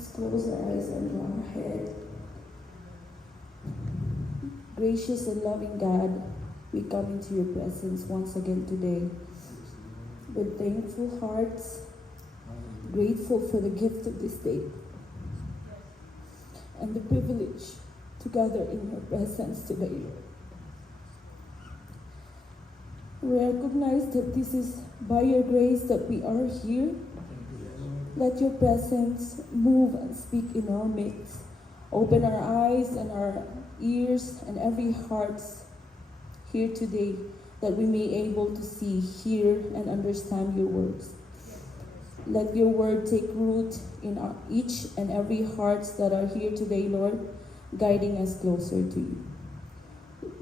Let's close our eyes and bow our head. Gracious and loving God, we come into your presence once again today with thankful hearts, grateful for the gift of this day and the privilege to gather in your presence today. We recognize that this is by your grace that we are here. Let your presence move and speak in our midst. Open our eyes and our ears and every heart here today, that we may able to see, hear, and understand your words. Let your word take root in each and every hearts that are here today, Lord, guiding us closer to you.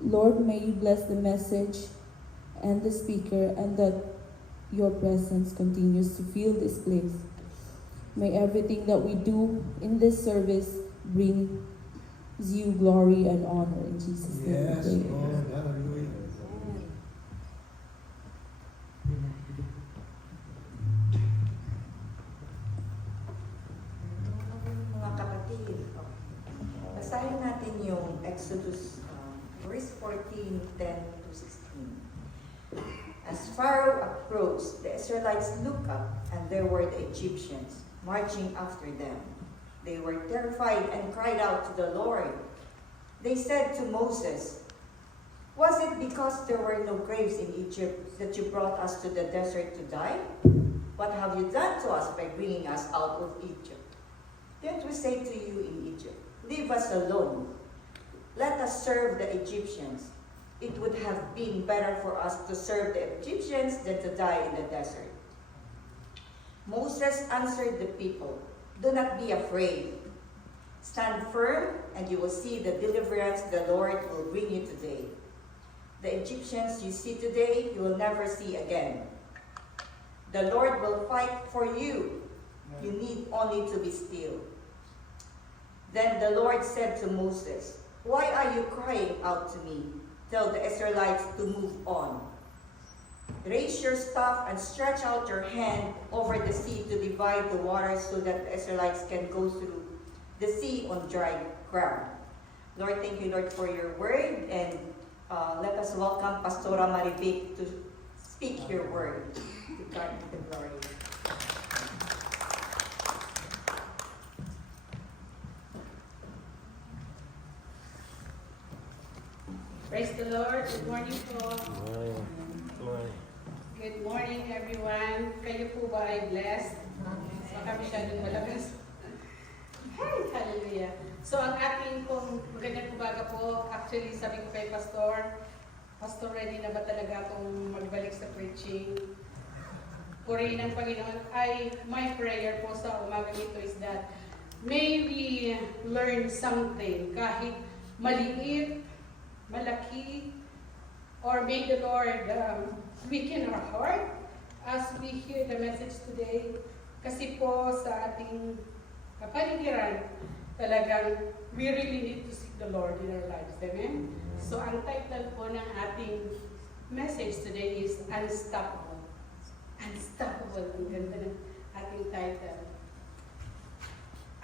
Lord, may you bless the message and the speaker, and that your presence continues to fill this place. May everything that we do in this service bring you glory and honor in Jesus' name. Yes, Lord. Hallelujah. Mga kapatid, basahin natin yung Exodus verse 14, 10 to 16. As Pharaoh approached, the Israelites looked up, and there were the Egyptians marching after them. They were terrified and cried out to the Lord. They said to Moses, "Was it because there were no graves in Egypt that you brought us to the desert to die? What have you done to us by bringing us out of Egypt? Didn't we say to you in Egypt, 'Leave us alone. Let us serve the Egyptians'? It would have been better for us to serve the Egyptians than to die in the desert." Moses answered the people, "Do not be afraid. Stand firm, and you will see the deliverance the Lord will bring you today. The Egyptians you see today, you will never see again. The Lord will fight for you. You need only to be still." Then the Lord said to Moses, "Why are you crying out to me? Tell the Israelites to move on. Raise your staff and stretch out your hand over the sea to divide the waters so that the Israelites can go through the sea on dry ground." Lord, thank you, Lord, for your word. And let us welcome Pastora Maribik to speak your word. To God be the glory. Praise the Lord. Good morning po. Good morning, everyone. Kayo po ba ay blessed? Baka masyadong malakas. Hey, hallelujah. So, ang ating pong magandang umaga po, actually, sabi ko kay Pastor, ready na ba talaga akong magbalik sa preaching? Purihin ng Panginoon. My prayer po sa umaga nito is that may we learn something, kahit maliit, malaki, or may the Lord weaken our heart as we hear the message today. Kasi po sa ating kapaligiran, talagang we really need to seek the Lord in our lives. Amen? So ang title po ng ating message today is Unstoppable. Unstoppable. Ang ganda ng ating title.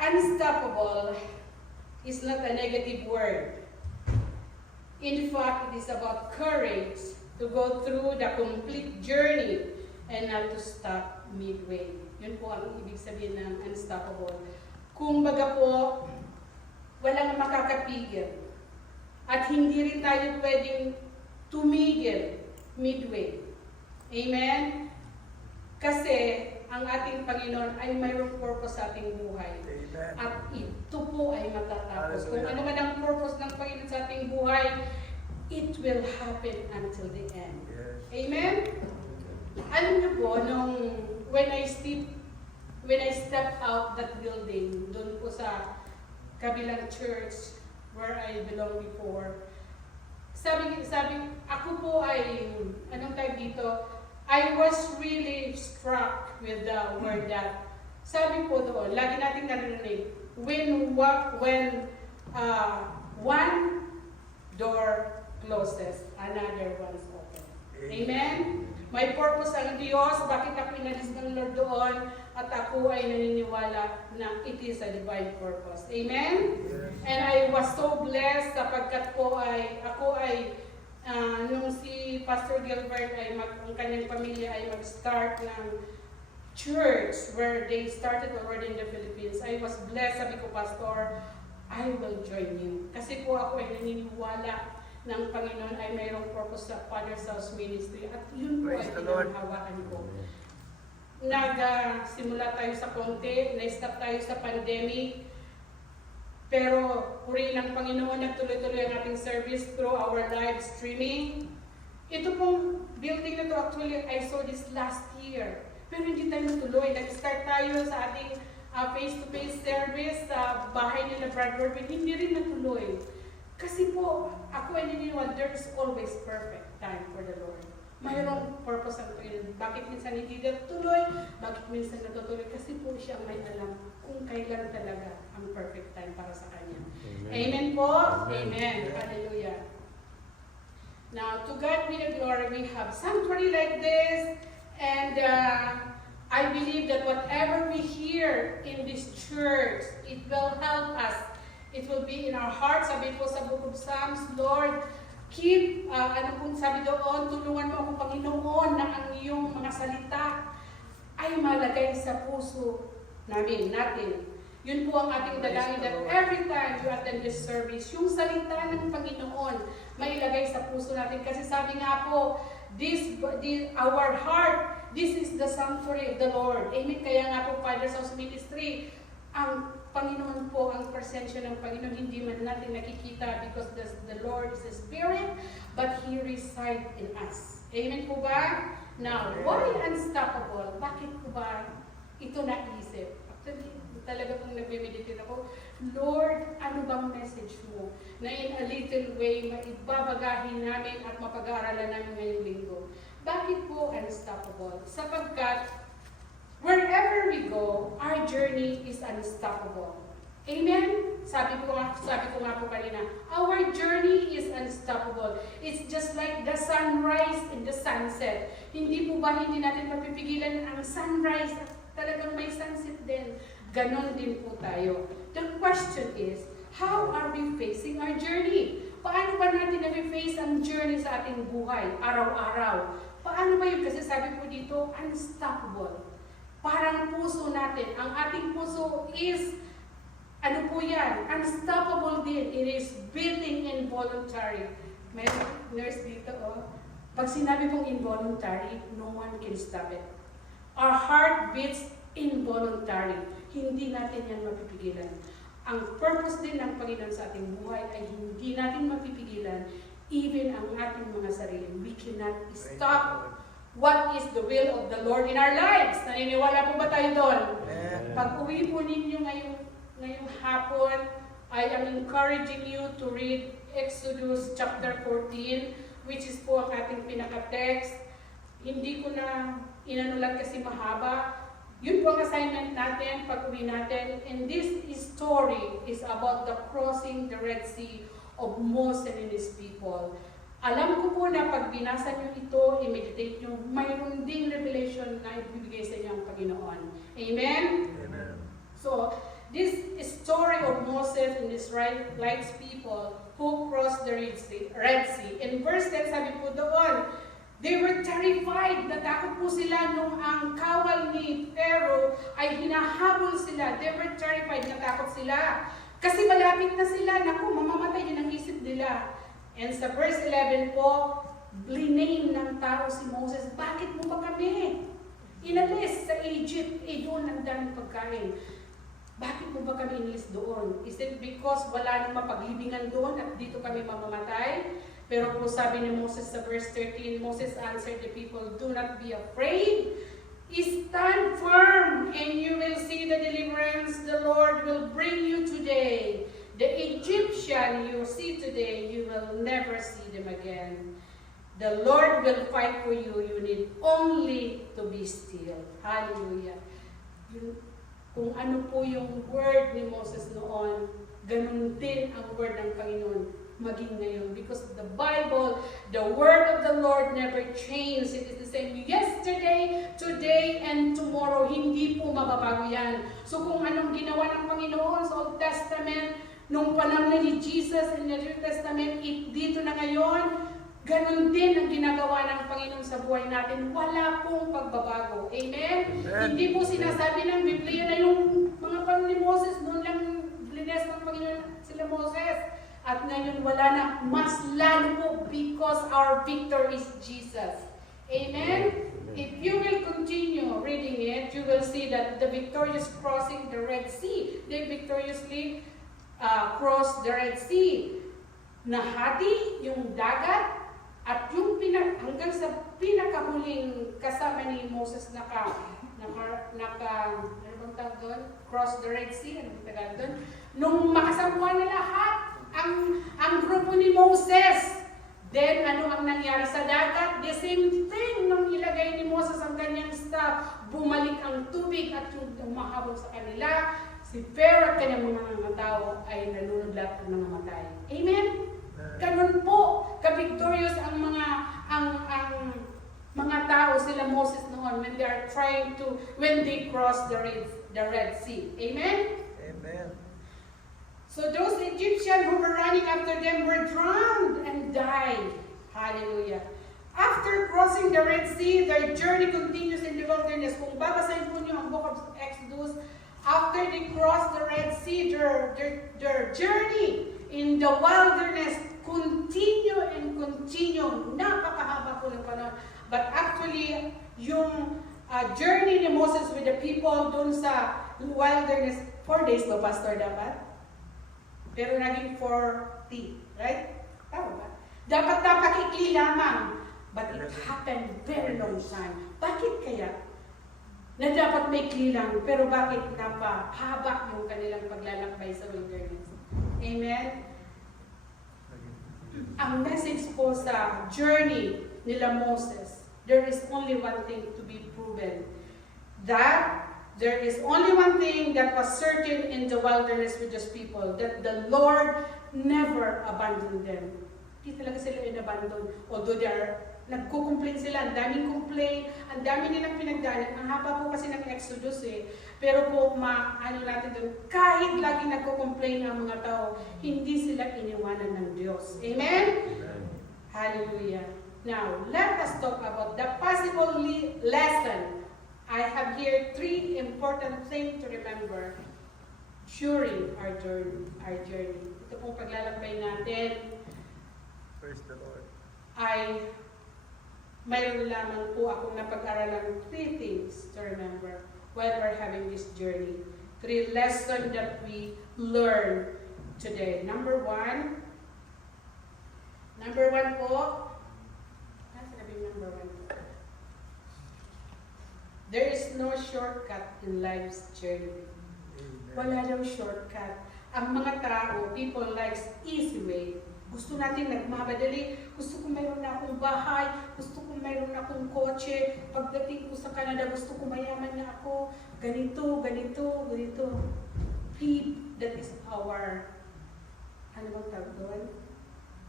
Unstoppable is not a negative word. In fact, it is about courage to go through the complete journey and not to stop midway. Yun po ang ibig sabihin ng unstoppable. Kung baga po, walang makakapigil. At hindi rin tayo pwedeng tumigil midway. Amen? Kasi ang ating Panginoon ay mayroong purpose sa ating buhay. Amen. At ito po ay matatapos. Kung ano man ang purpose ng Panginoon sa ating buhay, it will happen until the end. Yes. Amen? Alam niyo po, when I stepped out that building, doon po sa kabilang church where I belong before, sabi, ako po ay, anong tawag dito, I was really struck with the word that, sabi po doon, lagi natin narinig, when one door closes, another one's open. Amen? May purpose ang Diyos. Bakit ako inalis ng Lord doon? at ako ay naniniwala na it is a divine purpose. Amen? And I was so blessed sapagkat po ako ay nung si Pastor Gilbert ang kanyang pamilya ay mag-start ng church where they started already in the Philippines. I was blessed, sabi ko, Pastor, I will join you. Kasi po ako ay naniniwala ng Panginoon ay mayroong purpose sa Father's House Ministry. At yun po ay pinanghawakan ko. Simula tayo sa konti, na-stop tayo sa pandemic, pero purihin ng Panginoon, nagtuloy-tuloy ang ating service through our live streaming. Ito pong building na to, actually, I saw this last year. Pero hindi tayo natuloy. Nag-start tayo sa ating face-to-face service sa bahay nila Brad Corbin. Hindi rin natuloy. Kasi po, ako ay naniniwala, there is always perfect time for the Lord. Mayroong purpose ang Panginoon. Bakit minsan hindi natuloy? Bakit minsan natutuloy? Kasi po siya may alam kung kailan talaga ang perfect time para sa Kanya. Amen po? Amen. Hallelujah. Now, to God be the glory. We have sanctuary like this, and I believe that whatever we hear in this church, it will help us. It will be in our hearts. Sabi po sa Book of Psalms, Lord, keep, sabi doon, tulungan mo ako, Panginoon, na ang iyong mga salita ay malagay sa puso natin. Yun po ang ating dalangin, that every time you attend this service, yung salita ng Panginoon mailagay sa puso natin. Kasi sabi nga po, our heart, this is the sanctuary of the Lord. Amen. Kaya nga po, Father's House Ministry, ang Panginoon po, ang presensya ng Panginoon, hindi man natin nakikita because the Lord is a Spirit, but He resides in us. Amen po ba? Now, why unstoppable? Bakit po ba ito naisip? Actually, talaga pong nagme-meditate ako, Lord, ano bang message mo na in a little way maibabagahin namin at mapag-aaralan namin ngayong linggo? Bakit po unstoppable? Sapagkat wherever we go, our journey is unstoppable. Amen? Sabi ko nga po kanina, our journey is unstoppable. It's just like the sunrise and the sunset. Hindi po ba hindi natin mapipigilan ang sunrise at talagang may sunset din? Ganon din po tayo. The question is, how are we facing our journey? Paano ba natin na-face ang journey sa ating buhay, araw-araw? Paano ba yun? Kasi sabi po dito, unstoppable. Parang puso natin. Ang ating puso is, ano po yan? Unstoppable din. It is beating involuntary. May nurse dito, oh. Pag sinabi pong involuntary, no one can stop it. Our heart beats involuntary. Hindi natin yan mapipigilan. Ang purpose din ng Panginoon sa ating buhay ay hindi natin mapipigilan. Even ang ating mga sarili. We cannot stop what is the will of the Lord in our lives. Naniniwala po ba tayo doon? Pag uwi po ninyo ngayong hapon, I am encouraging you to read Exodus chapter 14, which is po ang ating pinaka-text. Hindi ko na inanulat kasi mahaba. Yun po ang assignment natin pag uwi natin. And this story is about the crossing the Red Sea of Moses and his people. Alam ko po na pag binasa nyo ito, i-meditate nyo, mayroon ding revelation na ibibigay sa inyo ang Panginoon. Amen? Amen. So, this story of Moses and Israelites people who crossed the Red Sea. In verse 10, sabi po doon, they were terrified. Natakot po sila nung ang kawal ni Pharaoh ay hinahabol sila. They were terrified. Natakot sila. Kasi malapit na sila. Naku, mamamatay yun ang isip nila. And sa verse 11 po, bliname ng tao si Moses, bakit mo ba kami inalis sa Egypt? Doon ang daming pagkain. Bakit mo ba kami inalis doon? Is it because wala nang mapaglibingan doon at dito kami mamamatay? Pero po sabi ni Moses sa verse 13, Moses answered the people, do not be afraid. Stand firm and you will see the deliverance the Lord will bring you today. The Egyptian you see today, you will never see them again. The Lord will fight for you. You need only to be still. Hallelujah. Kung ano po yung word ni Moses noon, ganun din ang word ng Panginoon. maging ngayon. Because the Bible, the word of the Lord never changes. It is the same yesterday, today, and tomorrow. Hindi po mababago yan. So kung anong ginawa ng Panginoon sa Old Testament, nung panahon ni Jesus in the New Testament, dito na ngayon, ganun din ang ginagawa ng Panginoon sa buhay natin. Wala pong pagbabago. Amen? Hindi po sinasabi ng Biblia na yung mga panahon ni Moses, noon lang blines ng Panginoon sila Moses. At ngayon wala na. Mas lalo po because our victor is Jesus. Amen? If you will continue reading it, you will see that the victorious crossing the Red Sea, they victoriously crossed the Red Sea. Nahati yung dagat, at yung hanggang sa pinakahuling kasama ni Moses cross the Red Sea, ano tagal doon? Nung makasabuhan na lahat, ang grupo ni Moses, then ano ang nangyari sa dagat? The same thing, nung ilagay ni Moses ang kanyang staff, bumalik ang tubig at yung umahabol sa kanila, si Pharaoh at kanyang mga tao ay naluluglat at nangamatay. Amen? Ganun po, ka-victorious ang mga tao sila Moses noon when they cross the Red Sea. Amen? Amen. So those Egyptians who were running after them were drowned and died. Hallelujah. After crossing the Red Sea, their journey continues in the wilderness. Kung babasahin po niyo ang book of Exodus, after they crossed the Red Sea, their journey in the wilderness continue and continue. Napakahaba po ng panahon. But actually, yung journey ni Moses with the people dun sa wilderness, 4 days ba, Pastor, dapat? Pero naging 40, right? Tama ba? Dapat napakikli lamang. But it happened very long time. Bakit kaya? Na dapat may ikli lang, pero bakit napahaba yung kanilang paglalakbay sa wilderness? Amen? Ang message po sa journey nila Moses, there is only one thing to be proven. That there is only one thing that was certain in the wilderness with those people, that the Lord never abandoned them. Hindi talaga sila in-abandon. Although nagko-complain sila, ang daming complain, ang dami nilang pinagdaanan. Ang haba po kasi ng Exodus Pero po, natin doon, kahit lagi nagko-complain ang mga tao, hindi sila iniwanan ng Diyos. Amen? Amen. Hallelujah. Now, let us talk about the possible lesson. I have here 3 important things to remember during our journey. Ito pong paglalakbay natin Praise the Lord. ay mayroon lamang po akong napag-aralan 3 things to remember while we're having this journey. 3 lessons that we learn today. Number one po, number 1. There is no shortcut in life's journey. Wala daw shortcut. Ang mga tao, people likes easy way. Gusto natin nagmamadali. Gusto ko mayroon na akong bahay. Gusto ko mayroon na akong kotse. Pagdating ko sa Canada, gusto ko mayaman na ako. Ganito. That is our, ano bang tawag doon?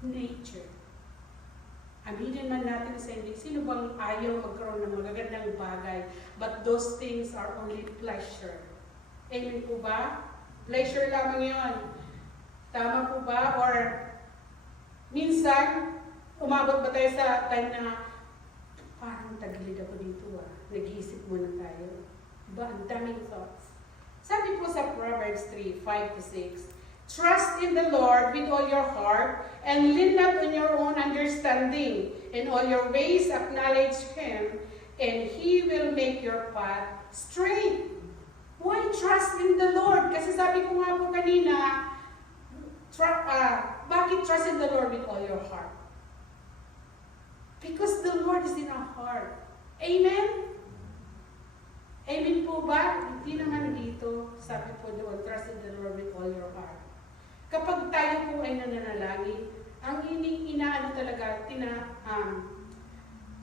Nature. Aminin man natin sa hindi, sino bang ayaw magkaroon ng magagandang bagay? But those things are only pleasure. Amen po ba? Pleasure lamang yon. Tama po ba? Or minsan, umabot ba tayo sa time na parang tagilid ako dito nag-iisip muna tayo. Diba? Ang daming thoughts. Sabi po sa Proverbs 3:5-6, trust in the Lord with all your heart and lean not on your own understanding. In all your ways acknowledge Him and He will make your path straight. Why trust in the Lord? Kasi sabi ko nga po kanina, bakit trust in the Lord with all your heart? Because the Lord is in our heart. Amen? Amen po ba? Hindi naman dito, sabi po doon, trust in the Lord with all your heart. Kapag tayo po ay nananalangin, ang inaano talaga,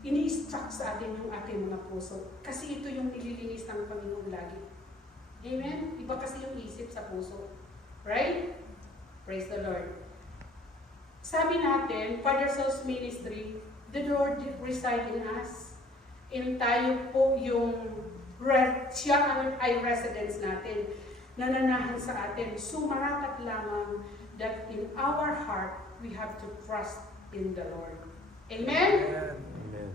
ini-instruct sa atin yung ating mga puso. Kasi ito yung nililinis ng Panginoon lagi. Amen? Iba kasi yung isip sa puso. Right? Praise the Lord. Sabi natin, Father Souls Ministry, the Lord reside in us. In tayo po yung siya ay residence natin, nananahan sa atin. Sumarapat lamang that in our heart, we have to trust in the Lord. Amen? Amen.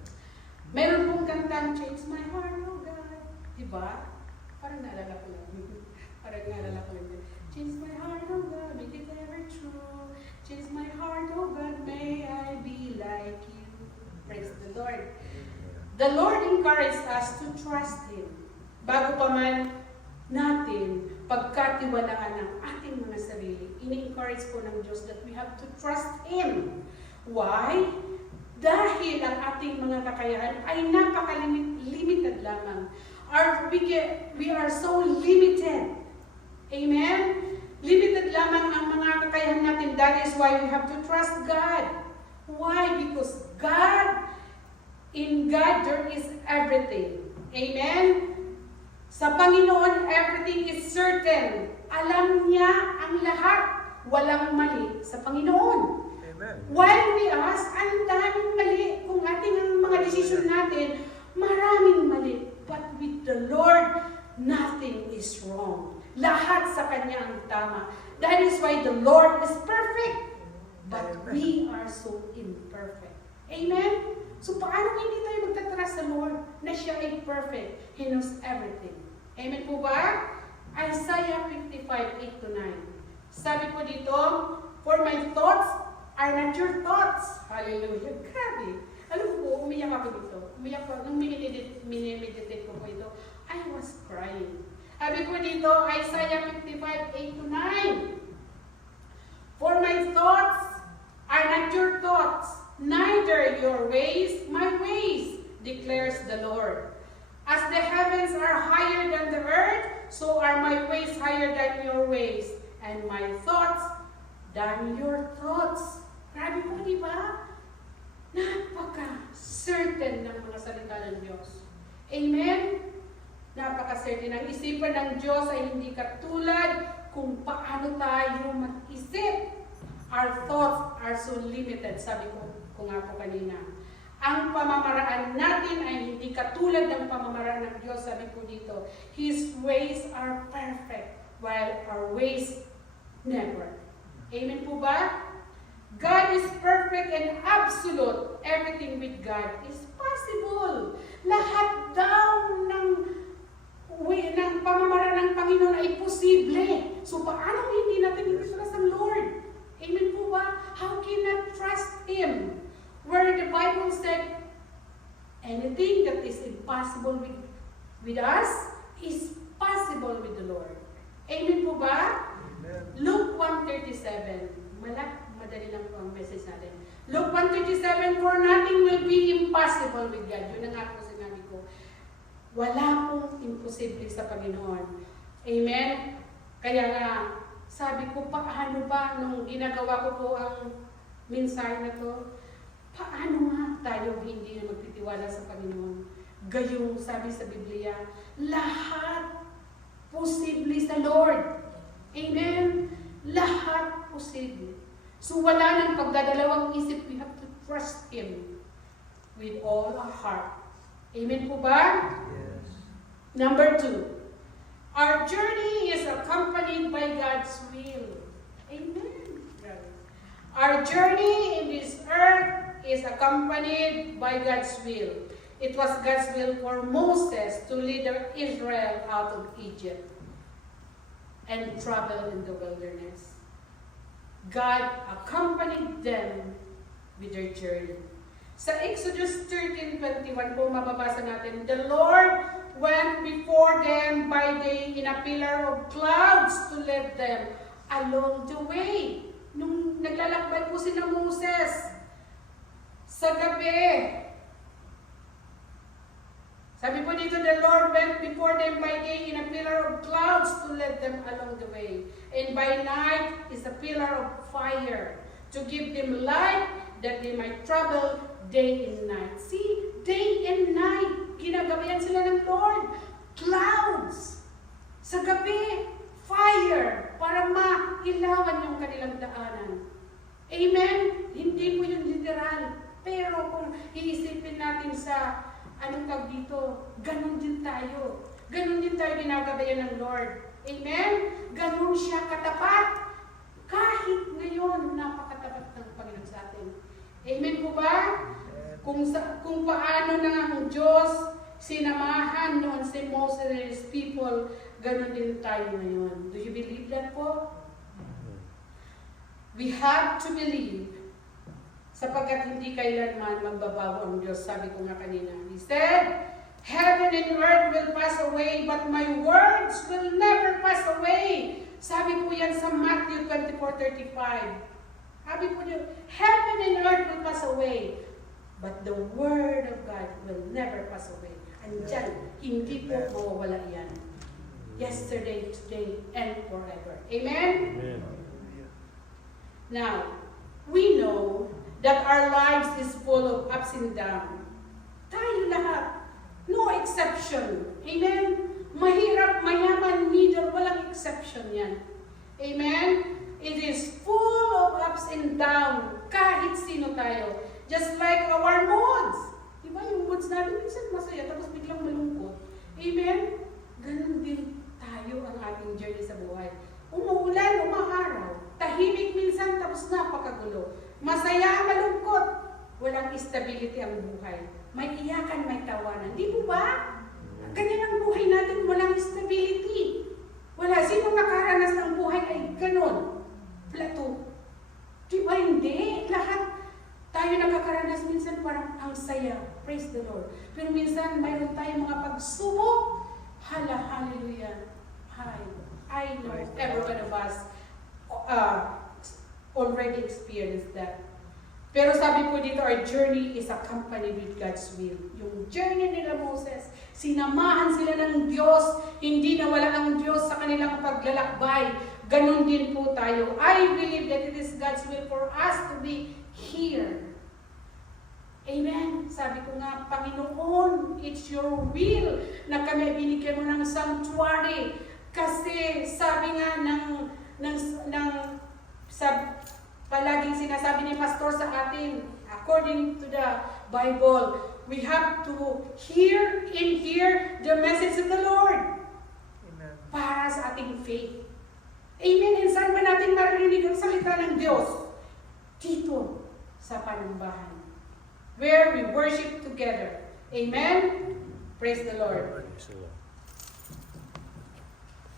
Meron pong kantang, Change My Heart, Oh God. Diba? Parang naalala ko lang. Change my heart, oh God, make it ever true. Change my heart, oh God, may I be like you. Praise the Lord. The Lord encourages us to trust Him. Bago pa man natin pagkatiwalaan ng ating mga sarili, ini-encourage po ng Diyos that we have to trust Him. Why? Dahil ang ating mga kakayahan ay napaka-limited lamang. We are so limited. Amen? Limited lamang ang mga kakayahan natin. That is why we have to trust God. Why? Because in God there is everything. Amen? Sa Panginoon, everything is certain. Alam niya ang lahat. Walang mali sa Panginoon. Amen. While we ask, ang daming mali. Kung ating ang mga decision natin, maraming mali. But with the Lord, nothing is wrong. Lahat sa Kanya ang tama. That is why the Lord is perfect. But we are so imperfect. Amen? So paano hindi tayo magtatrust sa Lord na siya ay perfect? He knows everything. Amen po ba? Isaiah 55:8-9. Sabi po dito, for my thoughts are not your thoughts. Hallelujah. Grabe. Alam po, umiyak ako dito. Umiyak ko. Nung minimeditate ko po ito, I was crying. Sabi po dito, Isaiah 55:8-9. For my thoughts are not your thoughts, neither your ways my ways, declares the Lord. As the heavens are higher than the earth, so are my ways higher than your ways, and my thoughts than your thoughts. Grabe po, di ba? Napaka-certain ng mga salita ng Diyos. Amen? Napaka-certain. Ang isipan ng Diyos ay hindi katulad kung paano tayo mag-isip. Our thoughts are so limited, sabi ko nga po kanina. Ang pamamaraan natin ay hindi katulad ng pamamaraan ng Diyos, sabi po dito. His ways are perfect, while our ways never. Amen po ba? God is perfect and absolute. Everything with God is possible. Lahat daw ng pamamaraan ng Panginoon ay posible. So paano hindi natin i-trust ang Lord? Amen po ba? How can I trust Him? Where the Bible said, anything that is impossible with us is possible with the Lord. Amen po ba? Amen. Luke 1:37. Madali lang po ang message natin. Luke 1:37, for nothing will be impossible with God. Yun ang nga po sinabi ko. Wala pong imposible sa Panginoon. Amen? Kaya nga, sabi ko, paano ba nung ginagawa ko po ang mensahe na to, paano nga tayo hindi na magtitiwala sa Panginoon? Gayong sabi sa Biblia, lahat posible sa Lord. Amen? Lahat posible. So wala nang pagdadalawang isip, we have to trust Him with all our heart. Amen po ba? Yes. Number 2, our journey is accompanied by God's will. Amen. Our journey in this earth is accompanied by God's will. It was God's will for Moses to lead Israel out of Egypt and travel in the wilderness. God accompanied them with their journey. Sa Exodus 13:21 po mababasa natin, the Lord went before them by day in a pillar of clouds to lead them along the way. Nung naglalakbay po si Moses sa gabi, sabi po dito, the Lord went before them by day in a pillar of clouds to lead them along the way. And by night is a pillar of fire to give them light that they might travel day and night. See, day and night, ginagabayan sila ng Lord. Clouds. Sa gabi, fire para mailawan yung kanilang daanan. Amen? Hindi po yung literal. Pero kung iisipin natin sa, anong tawag dito, ganun din tayo. Ganun din tayo ginagabayan ng Lord. Amen? Ganun siya katapat. Kahit ngayon, napakatapat ng Panginoon sa atin. Amen po ba? Kung paano na ang Diyos sinamahan noon si Moses and his people, ganun din tayo ngayon. Do you believe that po? We have to believe, sapagkat hindi kailanman magbabago ang Diyos. Sabi ko nga kanina. He said, heaven and earth will pass away, but my words will never pass away. Sabi po yan sa Matthew 24:35. Sabi po niyo, heaven and earth will pass away, but the word of God will never pass away. Andyan, hindi po mawawala yan. Yesterday, today, and forever. Amen? Amen. Now, we know that our lives is full of ups and downs. Tayo lahat. No exception. Amen? Mahirap, mayaman, middle, walang exception yan. Amen? It is full of ups and downs. Kahit sino tayo. Just like our moods. Diba yung moods natin, minsan masaya, tapos biglang malungkot. Amen? Ganun din tayo ang ating journey sa buhay. Umuulan, umaaraw. Tahimik minsan, tapos napakagulo. Masaya, malungkot. Walang stability ang buhay. May iyakan, may tawanan. Di po ba? Ganyan ang buhay natin, walang stability. Wala. Sino nakaranas ng buhay ay ganon? Plato. Di ba hindi? Lahat tayo nakakaranas minsan parang ang saya. Praise the Lord. Pero minsan mayroon tayong mga pagsubok. Hallelujah. I know every one of us already experienced that. Pero sabi po dito, our journey is accompanied with God's will. Yung journey nila Moses, sinamahan sila ng Diyos, hindi nawala ang Diyos sa kanilang paglalakbay. Ganon din po tayo. I believe that it is God's will for us to be here. Amen. Sabi ko nga, Panginoon, it's your will na kami binigyan mo ng sanctuary. Kasi sabi nga palaging sinasabi ni Pastor sa atin, according to the Bible, we have to hear the message of the Lord. Amen. Para sa ating faith. Amen. And saan ba natin maririnig ang salita ng Diyos? Dito, sa panambahan. Where we worship together. Amen? Praise the Lord.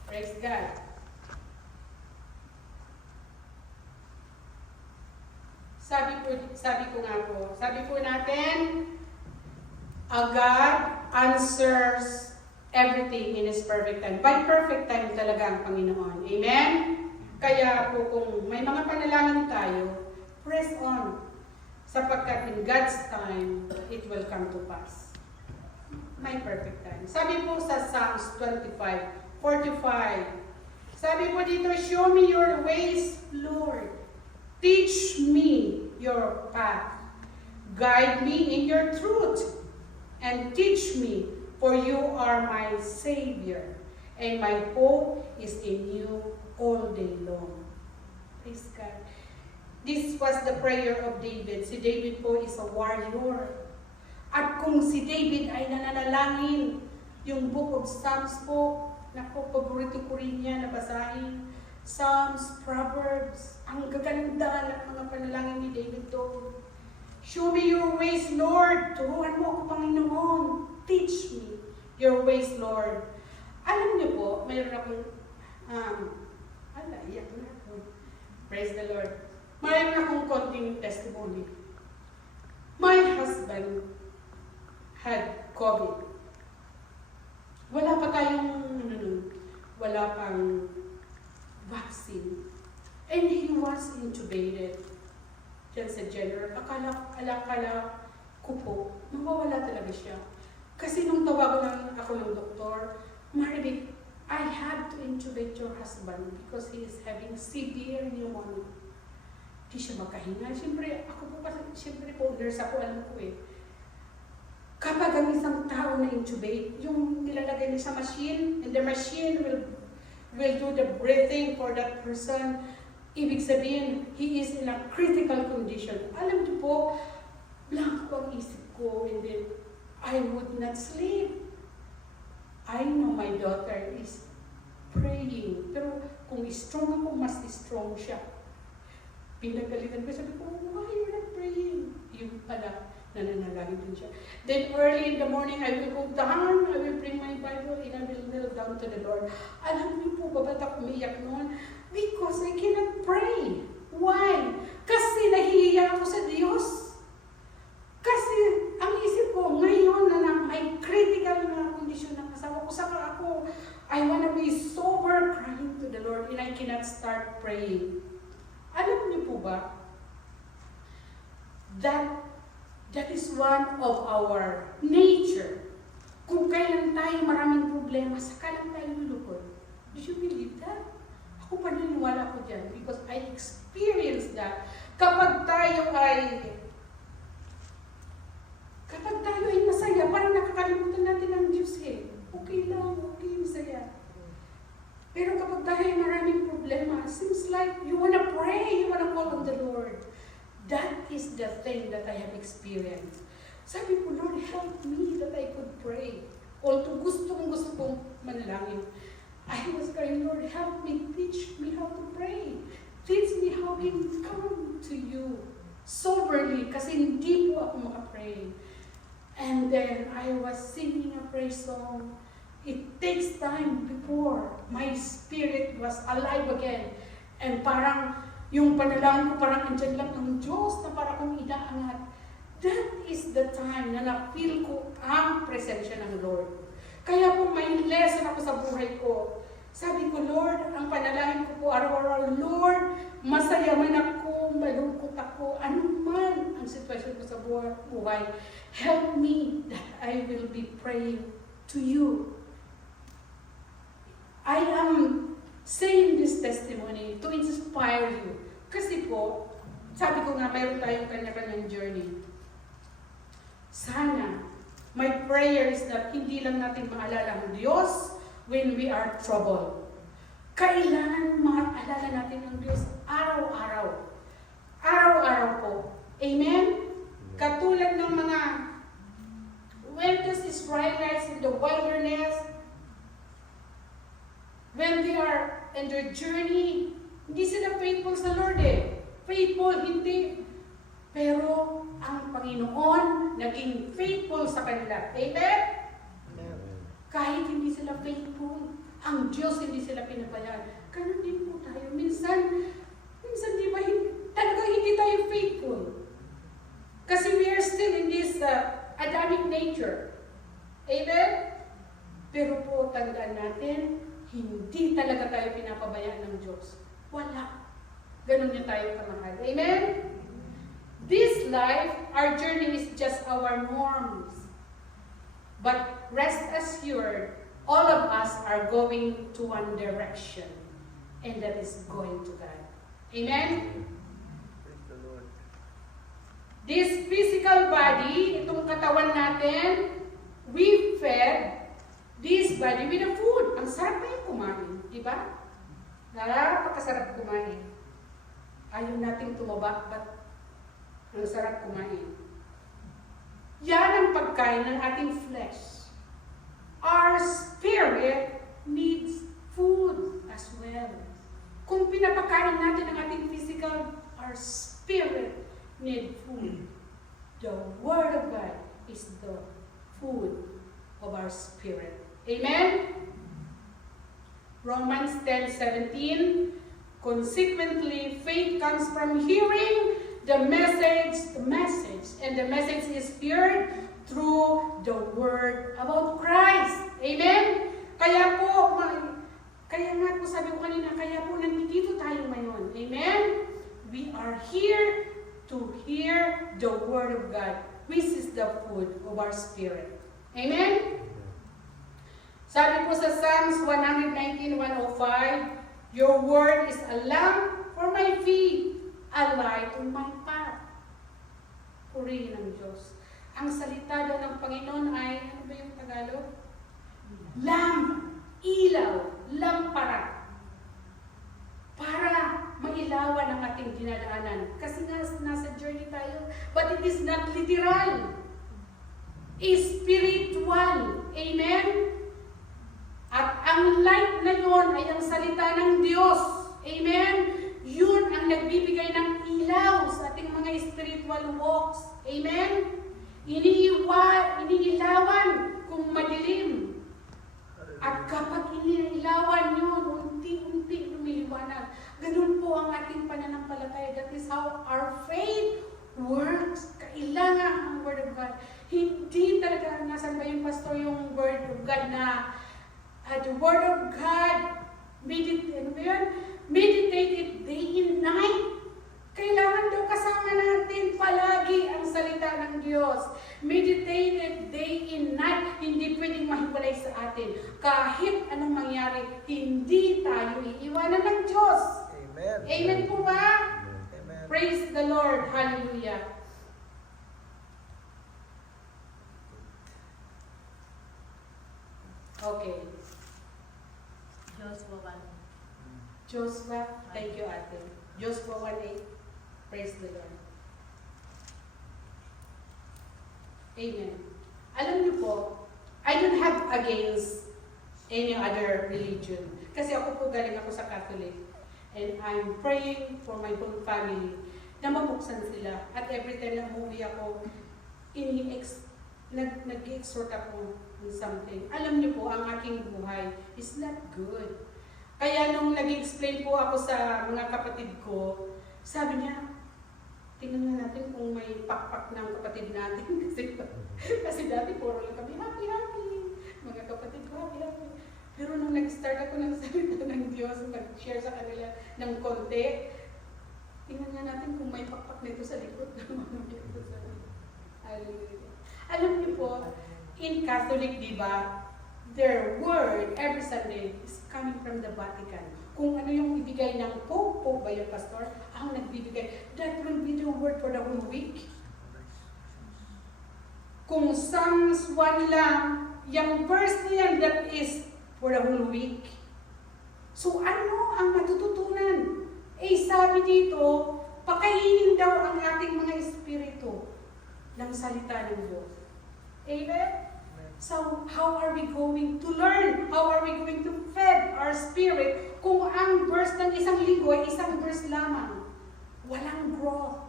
Praise God. Sabi po natin, God answers everything in His perfect time. By perfect time talaga ang Panginoon. Amen? Kaya po kung may mga panalangin tayo, press on. Sapagkat in God's time, it will come to pass. May perfect time. Sabi po sa Psalms 25:45, sabi po dito, show me your ways, Lord. Teach me your path. Guide me in your truth. And teach me, for you are my Savior. And my hope is in you all day long. Praise God. This was the prayer of David. Si David po is a warrior. At kung si David ay nananalangin, yung Book of Psalms po, naku, paborito ko rin niya na basahin. Psalms, Proverbs, ang gaganda ng mga panalangin ni David to. Show me your ways, Lord. Turuan mo ako, Panginoon. Teach me your ways, Lord. Alam niyo po, mayroon akong, iyak na ako. Praise the Lord. Mayroon akong konting testimony. My husband had COVID. Wala pa tayong, wala pang vaccine. And he was intubated. Diyan sa general. Akala ko po, mawawala talaga siya. Kasi nung tawagan ako ng doktor, Maribik, I had to intubate your husband because he is having severe pneumonia. Di siya makahinga. Siyempre, ako po kasi, siyempre po, nurse ako, alam ko eh. Kapag ang isang tao na intubate, yung nilalagay niya sa machine, and the machine will do the breathing for that person, Ibig sabihin, he is in a critical condition. Alam niyo po, blanco ang isip ko, and then I would not sleep. I know my daughter is praying, pero kung strong ako, mas strong siya. Pinagalitan ko, sabi ko, why you're not praying? Yung pala, nananalangin din siya. Then early in the morning, I will go down, I will bring my Bible, and I will kneel down to the Lord. Alam niyo po, ba't ako umiyak noon? Because I cannot pray. Why? Kasi nahihiya ako sa Diyos. Kasi ang isip ko, ngayon na may critical na kondisyon ng asawa ko, saka ako, I wanna be sober, crying to the Lord, and I cannot start praying. Alam niyo po ba, that is one of our nature. Kung kailan tayo maraming problema, saka lang tayo lulukod. Do you believe that? Ako paniniwala ko dyan because I experienced that. Kapag tayo ay masaya, parang nakakalimutan natin ang Diyos eh. Okay lang, okay, masaya. Pero kapag tayo ay maraming problema, seems like you wanna pray, you wanna call on the Lord. That is the thing that I have experienced. Sabi ko, Lord, help me that I could pray. Although gusto kong manalangin. I was crying, Lord, help me, teach me how to pray. Teach me how to come to you soberly, kasi hindi po ako makapray. And then I was singing a praise song. It takes time before my spirit was alive again. And parang yung panalangin ko, parang andyan lang ang Diyos na parang akong inaangat. That is the time na na-feel ko ang presensya ng Lord. Kaya po may lesson ako sa buhay ko. Sabi ko, Lord, ang panalangin ko po araw-araw, Lord, masaya man ako, malungkot ako, anuman ang sitwasyon ko sa buhay, help me that I will be praying to you. I am saying this testimony to inspire you. Kasi po, sabi ko nga, mayroon tayong kanya-kanyang journey. Sana, my prayer is that hindi lang natin maalala ang Diyos when we are troubled. Kailangan maalala natin ang Diyos araw-araw. Araw-araw po. Amen? Katulad ng mga when these Israelites in the wilderness, when they are in their journey, hindi sila faithful sa Lord eh. Faithful, hindi. Pero ang Panginoon naging faithful sa kanila. Amen? Kahit hindi sila faithful, ang Diyos hindi sila pinabayaan. Ganun din po tayo. Minsan di ba, talaga hindi tayo faithful. Kasi we are still in this Adamic nature. Amen? Pero po, tandaan natin, hindi talaga tayo pinapabayaan ng Diyos. Wala. Ganun niya tayo kamahal. Amen? This life, our journey is just our norms. But rest assured, all of us are going to one direction, and that is going to God. Amen? Praise the Lord. This physical body, itong katawan natin, we fed this body with the food. Ang sarap na yung kumain, di ba? Napakasarap kumain. Ayaw nating tumaba, but ang sarap kumain. Yan ang pagkain ng ating flesh. Our spirit needs food as well. Kung pinapakain natin ang ating physical, our spirit needs food. The Word of God is the food of our spirit. Amen? Romans 10:17. Consequently, faith comes from hearing the message, and the message is heard through the word about Christ. Amen? Kaya nga po sabi ko kanina, kaya po nandito tayo ngayon. Amen? We are here to hear the word of God, which is the food of our spirit. Amen? Sabi po sa Psalms 119:105, your word is a lamp for my feet, a light on my path. Purihin ang Diyos. Ang salita daw ng Panginoon ay, ano ba yung Tagalog? Lamp, ilaw, lampara. Para mailaw ating dinadaanan. Kasi nga, nasa journey tayo. But it is not literal. It's spiritual. Amen? At ang light na yun ay ang salita ng Diyos. Amen? Yun ang nagbibigay ng ilaw sa ating mga spiritual walks. Amen? Iniilawan kung madilim. At kapag iniilawan yun, unti-unti lumiliwanag. Ganun po ang ating pananampalataya. That is how our faith works. Kailangan ang Word of God. Hindi talaga, nasan ba yung pastor yung Word of God na the Word of God, meditate it day and night. Kailangan daw kasama natin palagi ang salita ng Diyos. Meditate it day and night. Hindi pwedeng mahiwalay sa atin. Kahit anong mangyari, hindi tayo iiwanan ng Diyos. Amen. Amen po ba? Amen. Praise the Lord. Hallelujah. Okay. Joshua, thank you, Ate. Joshua 1:8. Praise the Lord. Amen. Alam niyo po, I don't have against any other religion. Kasi ako po galing ako sa Catholic. And I'm praying for my whole family na mabuksan sila. At every time na umuwi ako, nag-exhort ako ng something. Alam niyo po, ang aking buhay is not good. Kaya nung nag-explain po ako sa mga kapatid ko, sabi niya, tingnan na natin kung may pakpak ng kapatid natin. kasi dati puro lang kami, happy. Mga kapatid ko, happy. Pero nung nag-start ako ng salita ng Diyos, mag-share sa kanila ng konti, tingnan nga natin kung may pakpak nito sa likod. Alam niyo po, in Catholic, di ba, their word every Sunday is coming from the Vatican. Kung ano yung ibigay ng Pope ba yung pastor, ang nagbibigay, that will be the word for the whole week. Kung Psalms 1 lang, yung verse na yan, that is for the whole week. So ano ang matututunan? Sabi dito, pakainin daw ang ating mga espiritu ng salita ng Diyos. Amen? So, how are we going to learn? How are we going to feed our spirit kung ang verse ng isang linggo ay isang verse lamang? Walang growth.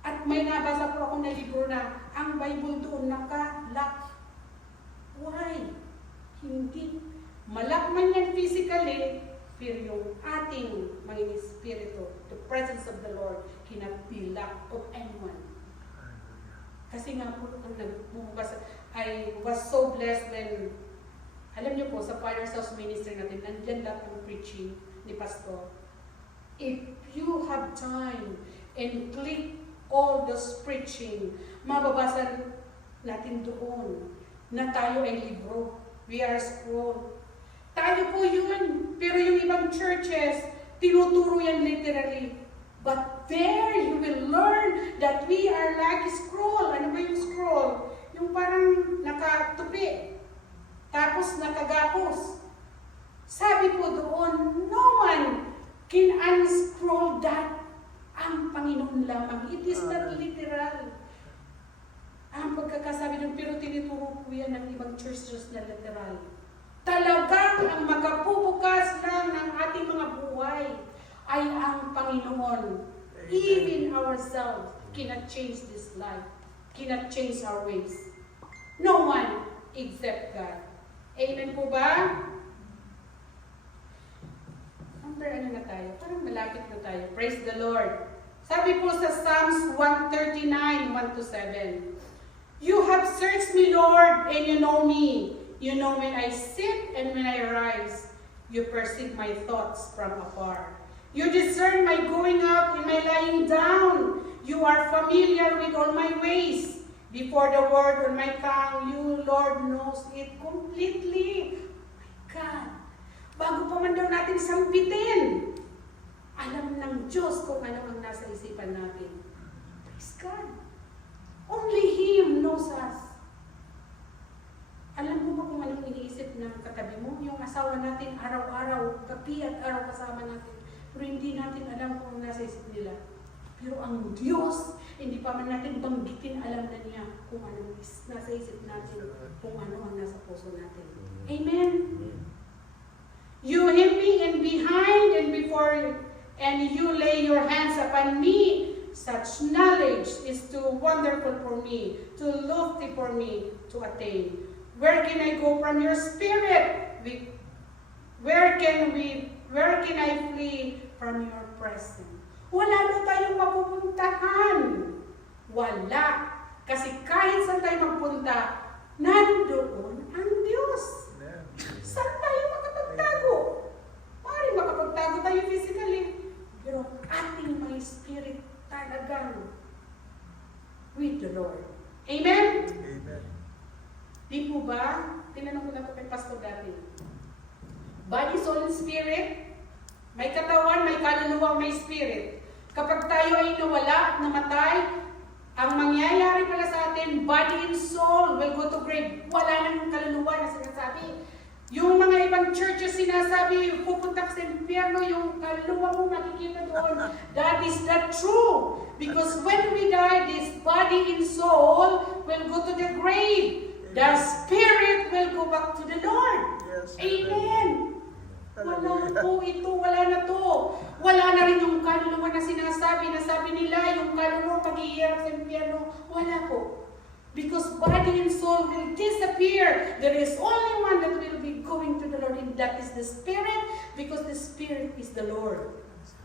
At may nabasa po ako na libro na ang Bible doon naka-lock. Why? Hindi. Malak man yan physically, pero yung ating mga espiritu, the presence of the Lord, cannot be locked of anyone. Kasi nga po, ang nagbubukas, I was so blessed when, alam niyo po, sa Father's House Ministry natin, nandyan lahat ang preaching ni Pastor. If you have time and click all those preaching, mababasa natin doon na tayo ay libro. We are scroll. Tayo po yun. Pero yung ibang churches, tinuturo yan literally. But there you will learn that we are like scroll. Ano ba yung scroll? Yung parang nakatupi. Tapos nakagapos. Sabi po doon, no one can unscroll that. Ang Panginoon lamang. It is not literal. Ang pagkakasabi doon, pero tinuturo po yan ng ibang churches na literal. Talagang ang makapubukas lang ng ating mga buhay ay ang Panginoon. Even ourselves cannot change this life, cannot change our ways. No one except God. Amen po ba? Number ano na tayo? Parang malapit na tayo. Praise the Lord. Sabi po sa Psalms 139, 1-7, You have searched me, Lord, and you know me. You know when I sit and when I rise. You perceive my thoughts from afar. You discern my going up and my lying down. You are familiar with all my ways. Before the word on my tongue, you, Lord, knows it completely. My God, bago pa man daw natin sampitin, alam ng Diyos kung ano ang nasa isipan natin. Praise God. Only Him knows us. Alam mo ba kung anong iniisip ng katabi mo? Yung asawa natin araw-araw, gabi at araw kasama natin. Pero hindi natin alam kung nasa nasa isip nila. Pero ang Diyos, hindi pa man natin banggitin, alam na niya kung ano nasa isip natin, kung ano ang nasa puso natin. Amen? You hem me in behind and before, and you lay your hands upon me. Such knowledge is too wonderful for me, too lofty for me to attain. Where can I go from your spirit? Where can I flee from your presence? Wala na tayong mapupuntahan. Wala. Kasi kahit saan tayo magpunta, nandoon ang Diyos. Saan tayo makapagtago? Maaaring makapagtago tayo physically. Pero ating may spirit talagang with the Lord. Amen? Amen. Di po ba? Tinanong ko na po kay Pastor dati. Body, soul, and spirit. May katawan, may kaluluwa, may spirit. Kapag tayo ay nawala at namatay, ang mangyayari pala sa atin, body and soul will go to grave. Wala nang kaluluwa na sinasabi. Yung mga ibang churches sinasabi, pupunta ka sa impyerno, yung kaluluwa mo makikita doon. That is not true. Because when we die, this body and soul will go to the grave. The spirit will go back to the Lord. Yes. Amen. Wala po ito, wala na to. Wala na rin yung kaluluwa na sinasabi, nasabi nila, yung kaluluwa paghihirap sa impyerno. Wala po. Because body and soul will disappear. There is only one that will be going to the Lord, and that is the Spirit, because the Spirit is the Lord.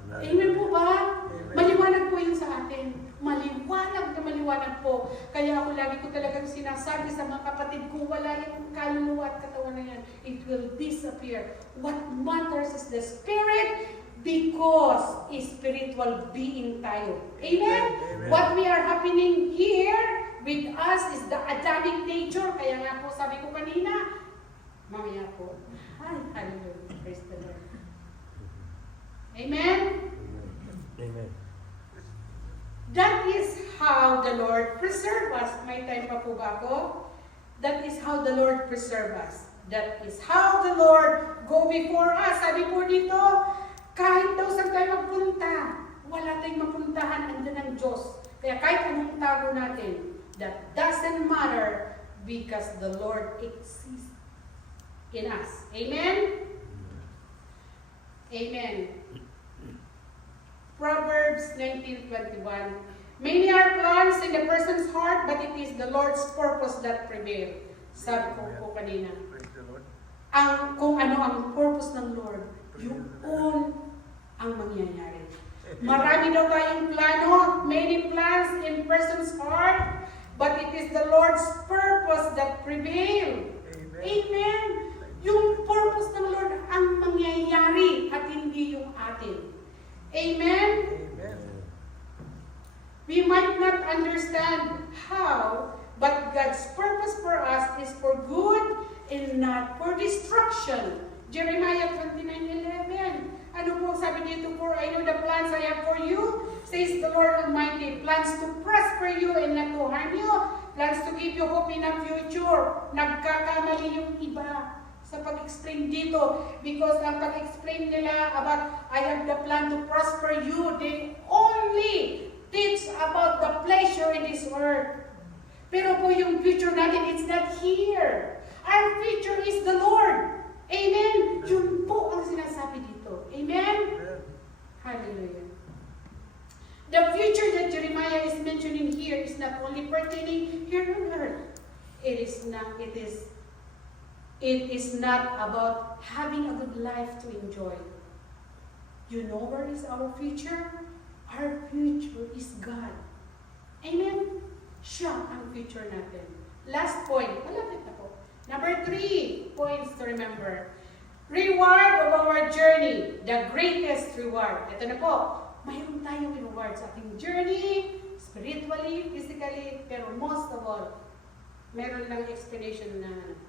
Amen po ba? Maliwanag po yun sa atin. Maliwanag na maliwanag po. Kaya ako lagi ko talagang sinasabi sa mga kapatid ko, wala yung kaluluwa at katawan na yan. It will disappear. What matters is the Spirit, because spiritual being tayo. Amen? Amen. What we are happening here with us is the Adamic nature. Kaya nga po, sabi ko kanina, mamaya po, ay, hallelujah, praise the Lord. Amen? Amen. That is how the Lord preserve us. May time pa po ba ako? That is how the Lord preserve us. That is how the Lord go before us. Sabi po dito, kahit daw saan tayo magpunta, wala tayong mapuntahan, andun ang Diyos. Kaya kahit anong tago natin, that doesn't matter because the Lord exists in us. Amen? Amen. Proverbs 19:21. Many are plans in the person's heart, but it is the Lord's purpose that prevail. Sabi ko po kanina. Praise the Lord. Kung ano ang purpose ng Lord, yun ang mangyayari. Marami daw tayong plano, many plans in person's heart, but it is the Lord's purpose that prevail. Amen. Amen. Yung purpose ng Lord ang mangyayari at hindi yung atin. Amen? Amen. We might not understand how, but God's purpose for us is for good and not for destruction. Jeremiah 29:11. Ano po sabi dito? For I know the plans I have for you, says the Lord Almighty. Plans to prosper you and not to harm you. Plans to give you hope in a future. Nagkakamali yung iba sa pag-explain dito, because ang pag-explain nila about I have the plan to prosper you, they only teach about the pleasure in this earth. Pero po yung future natin, it's not here. Our future is the Lord. Amen? Yun po ang sinasabi dito. Amen? Amen. Hallelujah. The future that Jeremiah is mentioning here is not only pertaining here on earth. It is not about having a good life to enjoy. You know where is our future? Our future is God. Amen? Siya ang future natin. Last point. Malapit na po. Number 3 points to remember. Reward of our journey. The greatest reward. Ito na po. Mayroon tayong reward sa ating journey, spiritually, physically, pero most of all, meron lang explanation na.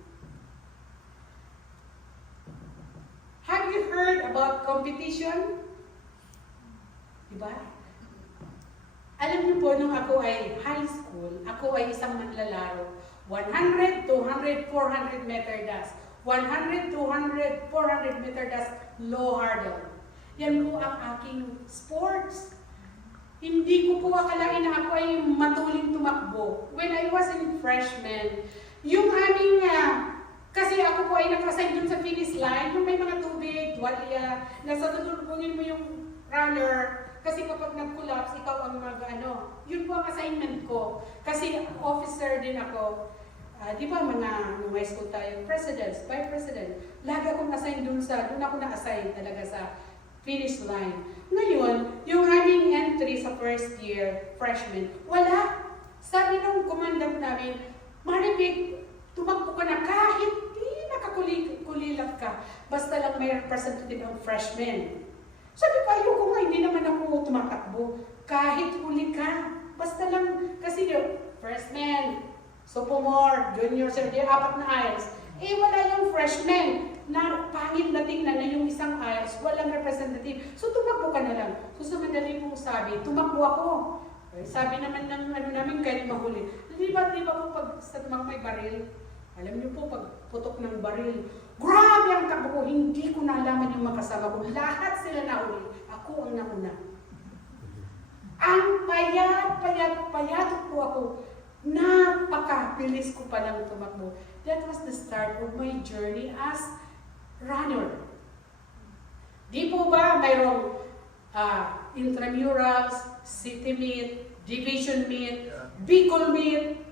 Have you heard about competition? Diba? Alam niyo po, nung ako ay high school, ako ay isang manlalaro. 100, 200, 400 meter dash. 100, 200, 400 meter dash low hurdle. Yan po ang aking sports. Hindi ko po akalain na ako ay matuling tumakbo. When I was in freshman, yung aming, kasi ako po ay naka-assign dun sa finish line, yung may mga tubig, tuwalya, nasa tutulungin mo yung runner, kasi kapag nag-collapse, ikaw ang yun po ang assignment ko. Kasi officer din ako. Di ba nung high school tayo, presidents, vice president, lagi akong assign doon ako na-assign talaga sa finish line. Ngayon, yung aming entry sa first year, freshman, wala. Sabi ng commandant namin, Maribig, tumakbo ka na kahit di nakakulilat ka, basta lang may representative ang freshman. Sabi ko, ayoko nga, hindi naman ako tumatakbo. Kahit huli ka, basta lang, kasi freshman, sophomore, junior, senior, 4 na aisles. Wala yung freshman na pangit na tingnan na yung isang aisles, walang representative. So tumakbo ka na lang. So sa madali pong sabi, tumakbo ako. Sabi naman ng namin kahit mahuli. Di ba po pag sa tumakbo may baril? Alam niyo po, pag putok ng baril, grabe ang takbo ko, hindi ko nalaman yung makasama ko. Lahat sila nahuli. Ako ang nauna. Ang payat po ako. Napakabilis ko palang tumakbo. That was the start of my journey as runner. Di po ba mayroong intramurals, city meet, division meet, Bicol meet,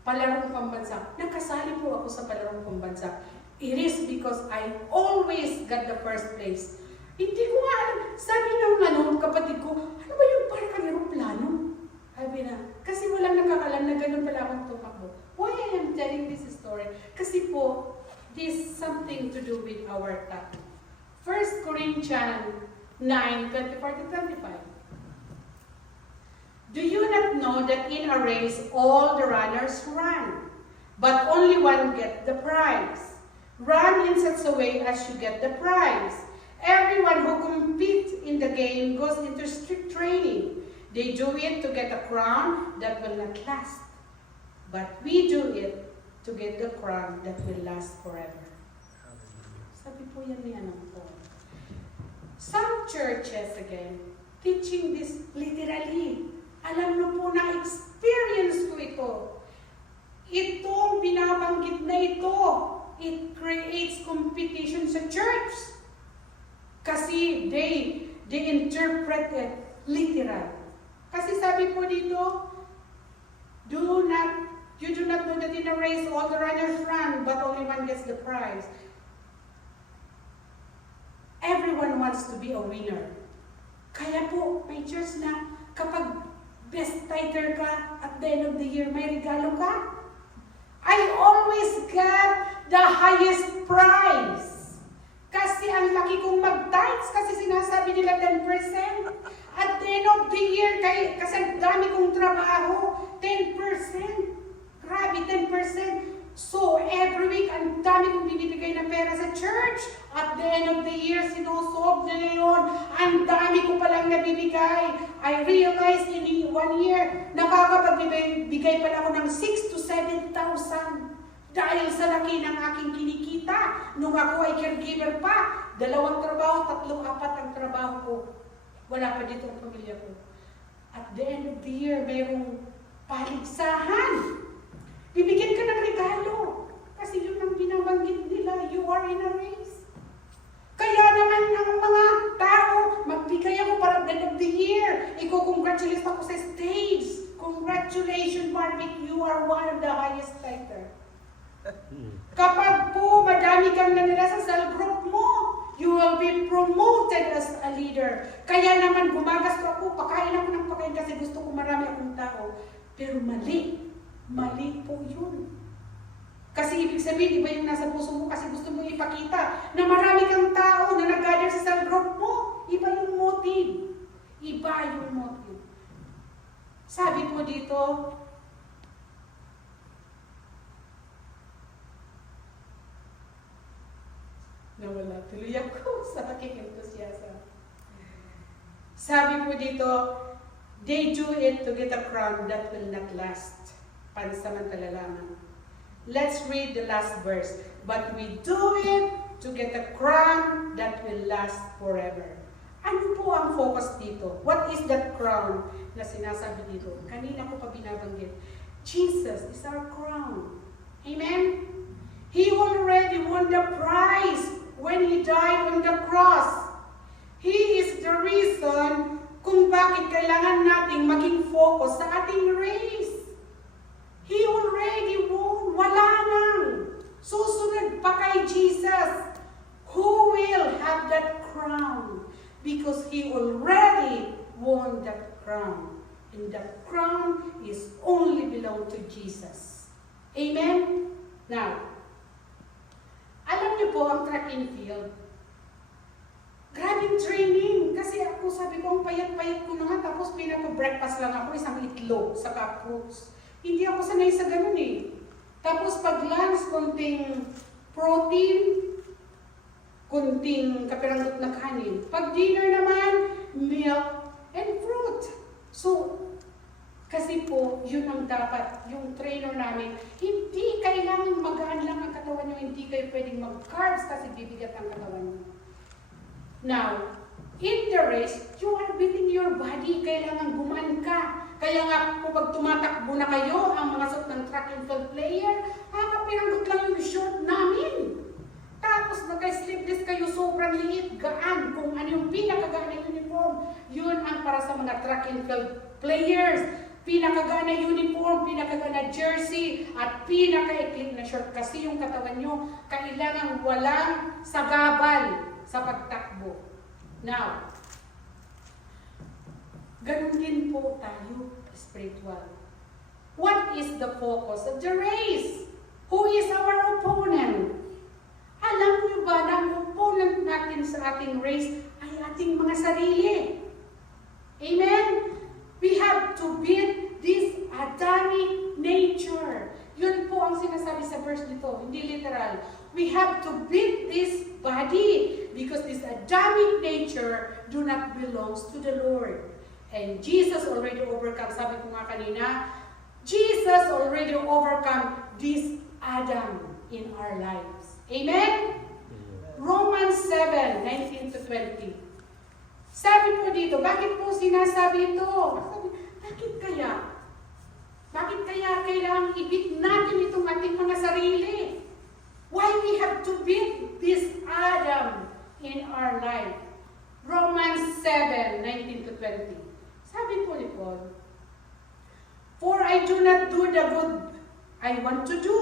palarong pambansa. Nakasali po ako sa palarong pambansa. It is because I always got the first place. Hindi ko nga alam. Sabi ng kapatid ko, ano ba yung parang aeroplano? Sabi na, kasi walang nakakalam na ganun pala akong tumakbo. Why I am telling this story? Kasi po, this is something to do with our topic. 1 Corinthians 9:24-25. Do you not know that in a race all the runners run, but only one gets the prize? Run in such a way as you get the prize. Everyone who competes in the game goes into strict training. They do it to get a crown that will not last. But we do it to get the crown that will last forever. Sabi po yan ni Paul. Some churches, again, teaching this literally. Alam mo po na experience ko ito. Itong binabanggit na ito, it creates competition sa church. Kasi they interpret it literal. Kasi sabi po dito, you do not know that in a race all the runners run, but only one gets the prize. Everyone wants to be a winner. Kaya po, may church na kapag best tighter ka at the end of the year, may regalo ka. I always got the highest prize. Kasi ang laki kong mag-tights, kasi sinasabi nila 10%. At the end of the year, kasi ang dami kong trabaho, 10%. Grabe, 10%. So, every week, ang dami kong binibigay na pera sa church. At the end of the year, sinusolve na yun. Ang dami ko palang nabibigay. I realized in 1 year, nakakapagbigay pala ako ng 6,000 to 7,000. Dahil sa laki ng aking kinikita, nung ako ay caregiver pa, 2 trabaho, 3, 4 ang trabaho ko. Wala pa dito ang pamilya ko. At the end of the year, mayroong paligsahan. Bibigyan ka ng regalo. Kasi yun ang binabanggit nila, you are in a race. Kaya naman ang mga tao, magbigay ako para the end of the year. Iko-congratulate ako sa stage. Congratulations, Marvick, you are one of the highest tighter. Kapag po madami kang nanila sa cell group mo, you will be promoted as a leader. Kaya naman gumagastos ako, pakain ako ng pakain kasi gusto ko marami akong tao. Pero mali. Mali po yun. Kasi ibig sabihin, iba yung nasa puso mo kasi gusto mo ipakita na marami kang tao na nag-gather sa cell group mo. Iba yung motive. Iba yung motive. Sabi po dito, nawala tuloy ako sa aking enthusiasm. Sabi po dito, they do it to get a crown that will not last. Pansamantala lamang. Let's read the last verse. But we do it to get a crown that will last forever. focus dito. What is that crown na sinasabi dito? Kanina ko pa binabanggit. Jesus is our crown. Amen? He already won the prize when He died on the cross. He is the reason kung bakit kailangan nating maging focus sa ating race. He already won. Wala nang susunod pa kay Jesus. Who will have that crown? Because He already won that crown. And that crown is only belong to Jesus. Amen? Now, alam niyo po ang track and field. Grabing training. Kasi ako sabi ko, ang payat-payat ko na nga. Tapos pinaka-breakfast lang ako, isang itlog sa fruits. Hindi ako sanay sa ganun eh. Tapos pag lunch, konting protein, kunting kapiranggot na kanin. Pag dinner naman, milk and fruit. So, kasi po, yun ang dapat, yung trainer namin, hindi kailangan magaan lang ang katawan nyo, hindi kayo pwedeng mag-carbs kasi bibigat ang katawan nyo. Now, in the race, you are beating your body, kailangan gumaan ka. Kaya nga, kung pag tumatakbo na kayo, ang mga suot ng track and field player, kapiranggot lang yung short namin. Tapos naka-sleeveless kayo, sobrang liit, gaan. Kung ano yung pinakagaan na uniform, yun ang para sa mga track and field players. Pinakagaan na uniform, pinakagaan na jersey, at pinaka-ikling na short. Kasi yung katawan nyo, kailangan walang sagabal sa pagtakbo. Now, ganun din po tayo, spiritual. What is the focus of the race? Who is our opponent? Alam niyo ba na ang opponent natin sa ating race ay ating mga sarili? Amen? We have to beat this Adamic nature. Yun po ang sinasabi sa verse nito, hindi literal. We have to beat this body because this Adamic nature do not belongs to the Lord. And Jesus already overcome. Sabi ko nga kanina, Jesus already overcome this Adam in our lives. Amen? Romans 7:19 to 20. Sabi po dito, bakit po sinasabi ito? Bakit kaya? Bakit kaya kailangan i-beat natin itong ating mga sarili? Why we have to beat this Adam in our life? Romans 7:19 to 20. Sabi po ni Paul, for I do not do the good I want to do.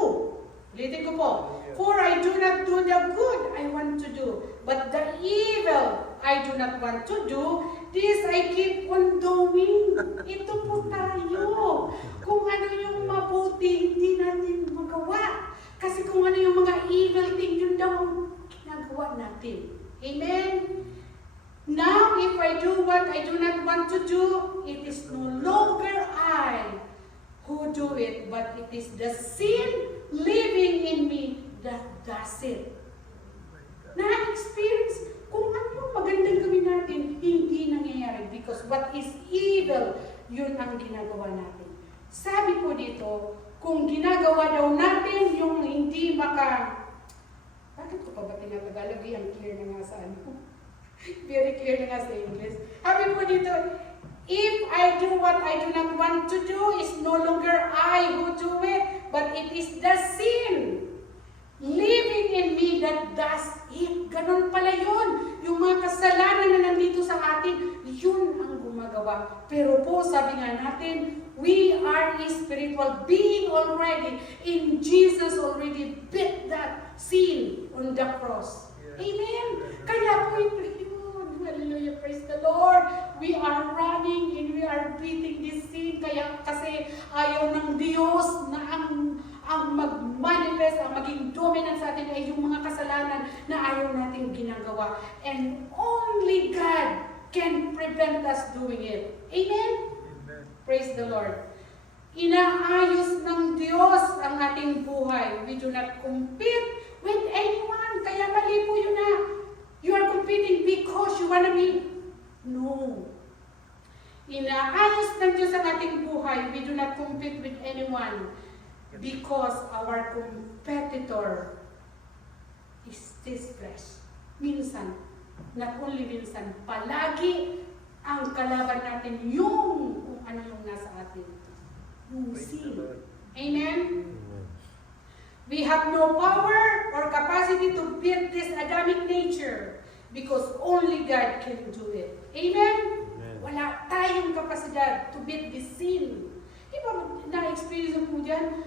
Ulitin ko po. For I do not do the good I want to do, but the evil I do not want to do, this I keep on doing. Ito po tayo. Kung ano yung mabuti, hindi natin magawa. Kasi kung ano yung mga evil thing, yun daw ang ginagawa natin. Amen? Now, if I do what I do not want to do, it is no longer I who do it, but it is the sin living in me that does it. Na-experience kung ano yung magandang gawin natin, hindi nangyayari because what is evil, yun ang ginagawa natin. Sabi po dito, kung ginagawa daw natin yung hindi bakit ko pa ba tinatagalog? Ang clear na nga sa ano. Very clear na nga sa English. Sabi po dito, if I do what I do not want to do, it's no longer I who do it, but it is the sin living in me that does it. Ganun pala yun. Yung mga kasalanan na nandito sa atin, yun ang gumagawa. Pero po, sabi nga natin, we are a spiritual being already. In Jesus already beat that sin on the cross. Amen? Kaya po ito yun. Hallelujah, praise the Lord. We are running and we are beating this sin. Kaya kasi ayaw ng Diyos na ang mag-manifest, ang maging dominant sa atin ay yung mga kasalanan na ayaw natin ginagawa. And only God can prevent us doing it. Amen? Amen. Praise the Lord. Inaayos ng Diyos ang ating buhay. We do not compete with anyone. Kaya mali po yun na you are competing because you wanna be. No. Inaayos ng Diyos ang ating buhay. We do not compete with anyone. Because our competitor is this flesh. Minsan, not only minsan, palagi Ang kalaban natin yung kung ano yung nasa atin. Yung Praise the sin. Lord. Amen? Amen. We have no power or capacity to beat this Adamic nature because only God can do it. Amen? Amen. Wala tayong kapasidad to beat this sin. Di ba na-experience mo dyan?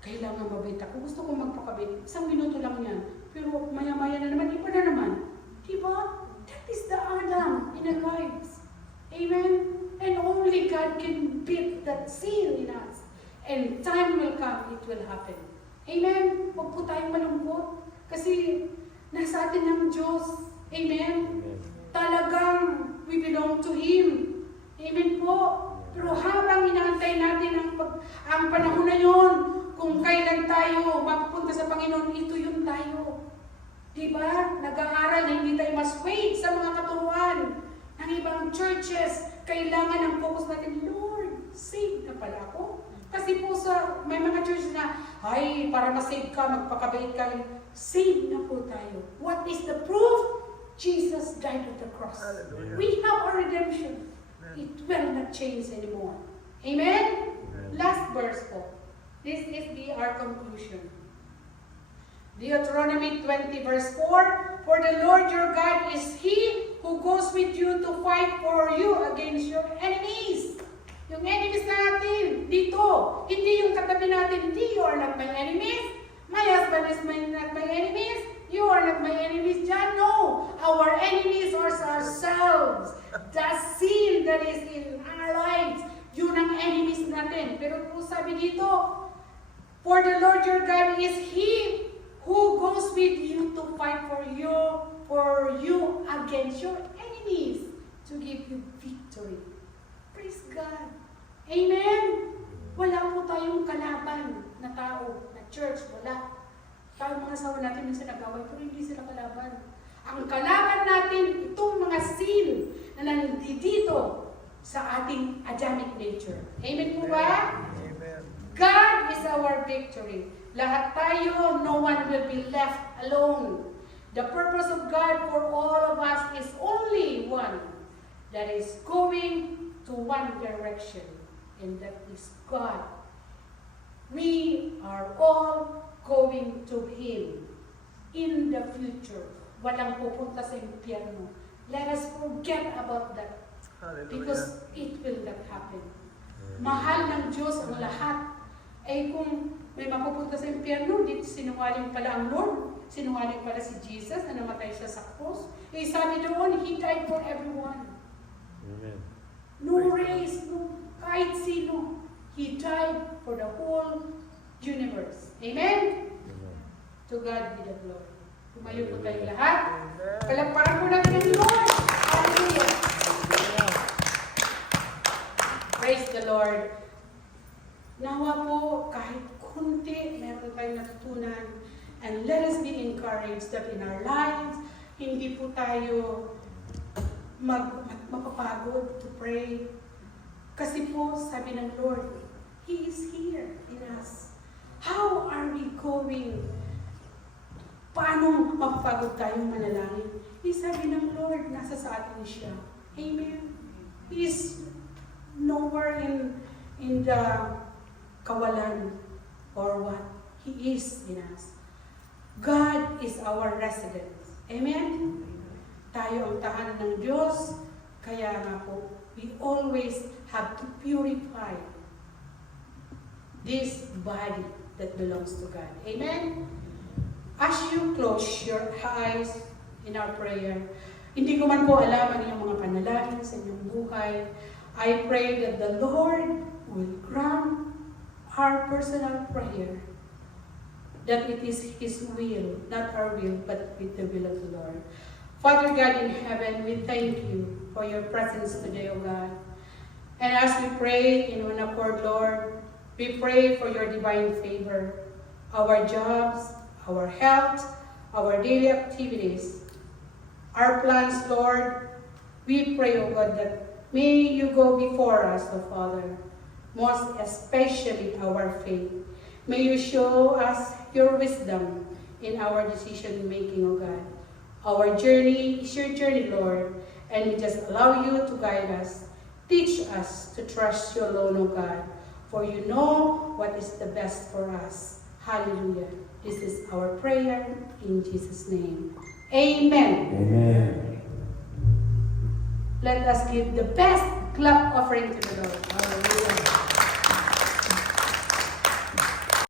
Kailangan mabait ako. Gusto ko magpakabait. 1 minuto lang yan. Pero maya-maya na naman, iba na naman. Di ba? That is the Adam in our lives. Amen? And only God can beat that sin in us. And time will come, it will happen. Amen? Huwag po tayong malungkot. Kasi nasa atin ng Diyos. Amen? Amen. Talagang we belong to Him. Amen po. Pero habang inaantay natin ang panahon na yun, kung kailan tayo mapupunta sa Panginoon, ito yun tayo. Diba? Nag-aaral na hindi tayo mas wait sa mga katuruan ng ibang churches. Kailangan ang focus natin, Lord, save na pala ako. Kasi po may mga churches na, ay, para ma-save ka, magpakabait ka. Save na po tayo. What is the proof? Jesus died on the cross. Hallelujah. We have our redemption. It will not change anymore. Amen? Amen. Last verse po. This is our conclusion. Deuteronomy 20 verse 4, For the Lord your God is He who goes with you to fight for you against your enemies. Yung enemies natin, dito. Hindi yung katabi natin, hindi, you are not my enemies. My husband is not my enemies. You are not my enemies dyan. No. Our enemies are ourselves. The sin that is in our lives. Yun ang enemies natin. Pero kung sabi dito, For the Lord your God is He who goes with you to fight for you against your enemies to give you victory. Praise God. Amen. Wala po tayong kalaban na tao, na church, wala. Tayo mga asawa natin minsan nag-away, pero hindi sila kalaban. Ang kalaban natin, itong mga sin na nandito sa ating Adamic nature. Amen po ba? Amen. God is our victory. Lahat tayo, no one will be left alone. The purpose of God for all of us is only one, that is going to one direction, and that is God. We are all going to Him in the future. Walang pupunta sa impyerno. Let us forget about that Hallelujah. because it will not happen. Mahal ng Diyos ang lahat. Eh kung may mapupunta sa impyerno, di sinungaling pala ang Lord, sinungaling pala si Jesus na namatay siya sa cross. Eh sabi doon, He died for everyone. Amen. No race, no kahit sino. He died for the whole universe. Amen? Amen. To God be the glory. Tumayo po tayong lahat. Amen. Palagpakan po natin ang Lord. Hallelujah. Praise the Lord. Nawa po, kahit kunti, meron tayong natutunan. And let us be encouraged that in our lives, hindi po tayo mapapagod to pray. Kasi po, sabi ng Lord, He is here in us. How are we going? Paano mapapagod tayong manalangin? Sabi ng Lord, nasa sa atin siya. Amen. He is nowhere in the kawalan or what. He is in us. God is our residence. Amen? Tayo ang tahanan ng Diyos. Kaya nga po, we always have to purify this body that belongs to God. Amen? As you close your eyes in our prayer, hindi ko man po alam ang inyong mga panalangin sa inyong buhay. I pray that the Lord will grant our personal prayer, that it is His will, not our will, but with the will of the Lord. Father God in heaven, we thank you for your presence today, O God. And as we pray in one accord, Lord, we pray for your divine favor, our jobs, our health, our daily activities, our plans, Lord. We pray, O God, that may you go before us, O Father, most especially our faith. May you show us your wisdom in our decision-making, O God. Our journey is your journey, Lord, And we just allow you to guide us. Teach us to trust you alone, O God, for you know what is the best for us. Hallelujah. This is our prayer in Jesus' name. Amen. Amen. Let us give the best clap offering to the Lord.